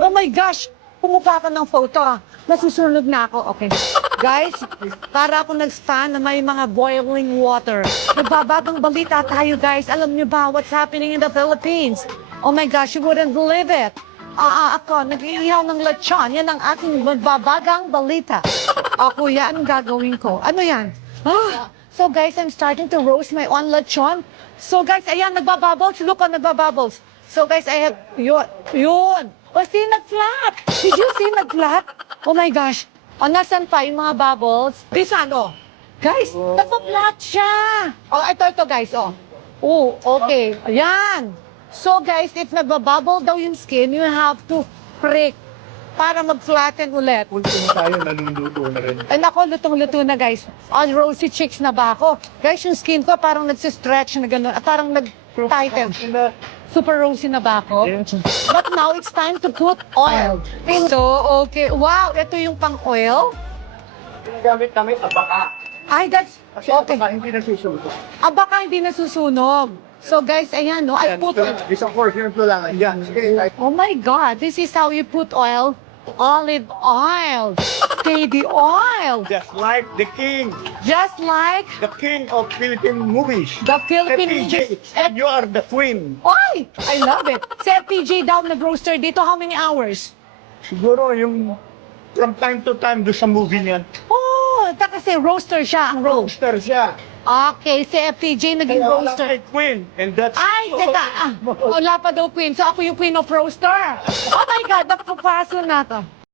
Oh my gosh! Pumupa ka ng photo ah. Nasusunog na ako. Okay. Guys, para ako nag-span na may mga boiling water. Nagbabagang balita tayo guys. Alam niyo ba what's happening in the Philippines? Oh my gosh, you wouldn't believe it. Ako, nag-iihaw ng lechon. Yan ang aking magbabagang balita. Kuya, anong gagawin ko? Ano yan? So guys, I'm starting to roast my own lechon. So guys, ayan, nagbabubbles. Look on, nagbabubbles. So guys, I have, yun. O, see, nag-flat. Did you see nag-flat? Oh my gosh. O, nasan pa yung mga bubbles? This ano? Guys, naka-flat siya. O, ito guys, o. Oh, okay. Ayan. So guys, if nagbabubble daw yung skin, you have to prick para mag-flatten ulit. Ultimo tayo, naluluto na rin. Ay nako, lutong-luto na guys. On rosy cheeks na ba ako? Guys, yung skin ko parang nagsistretch na gano'n. Parang nag-tighten. Super rosy na ba ako? But now it's time to put oil. So, okay. Wow, ito yung pang-oil. Ginagamit namin abaka. Ay, that's Kasi okay. abaka hindi nasusunog. Baka hindi nasusunog. So guys, ayan, no? I put... Isang portion ito lang. Yan. Sige, Oh my God, this is how you put oil. Olive oil. Baby oil. just like the king of Philippine movies. The Philippine... FPJ, and you are the queen. Ay! I love it. Si FPJ daw nag-roaster dito, how many hours? Siguro yung from time to time do sa movie niyan. Oh, kasi roaster siya, ang roast. Roaster siya. Okay, si FPJ naging Kaya wala roaster. kay queen. And that's... Ay, teka. Wala pa daw queen. So ako yung queen of roaster. Oh my God, napapaso na to.